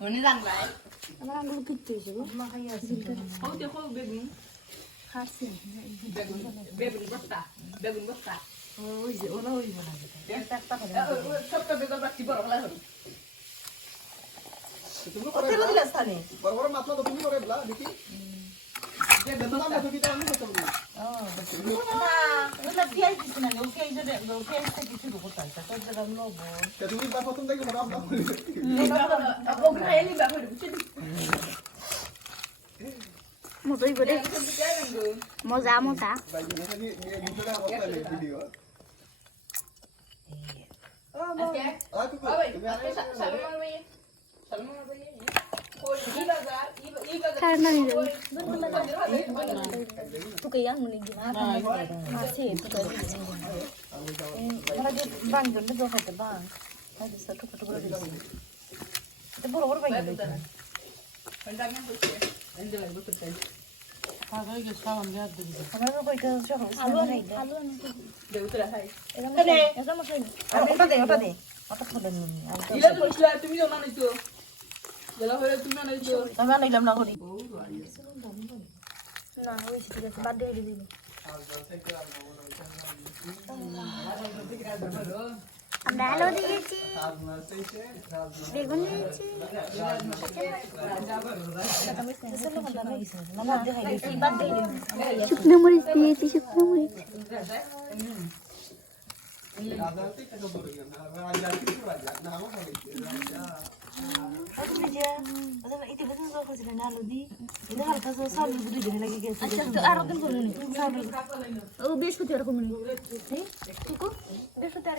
মনে জানবাই আমার আঙ্গুল কিচ্ছু হয়েছে গো মা খাই আছে ও দেখো বেগুন খাচ্ছি বেগুন বস্তা ওই যে ওরা ওই বলা একটা করে ছোট্ট বেগুন বাচ্চি বড় গলা হলো তুমি ও তেল দিলা স্থানে বড় বড় মাছ তো তুমি করে বলা দেখি যে বেতন না তো কিটা আমি করতে পারি না ওটা পিয়াজ দিছ না ও পিয়াজ থেকে কিছু করতে আছে তো যেটা লবণ তে তুমি বা প্রথম থেকে বড় আপনা করে ও গ্রাইলি বাবা বুঝছিস মজাই করে মজা মজা ভাই নাকি ভিডিওটা অবস্থা নেই ভিডিও আজকে আর কি তুমি আর কারণ তুকে yang muni gimana masih itu tadi lagi bang dulu tuh kata bang ada satu dulu di sini itu buru-buru banyak itu kamu kok itu siapa otak তুমি জানা নাই তো গেলা হয়ে তুমি জানা নাই তো আমি আনাইলাম না করি না হয়েছে ঠিক আছে বাদ দিয়ে দিবি আমরা আলু দিয়েছি বেগুন দিয়েছি শুকনো মরিচ দিয়েছি শুকনো মরিচ বৃহস্পতিবার কমনি বৃহস্পতিবার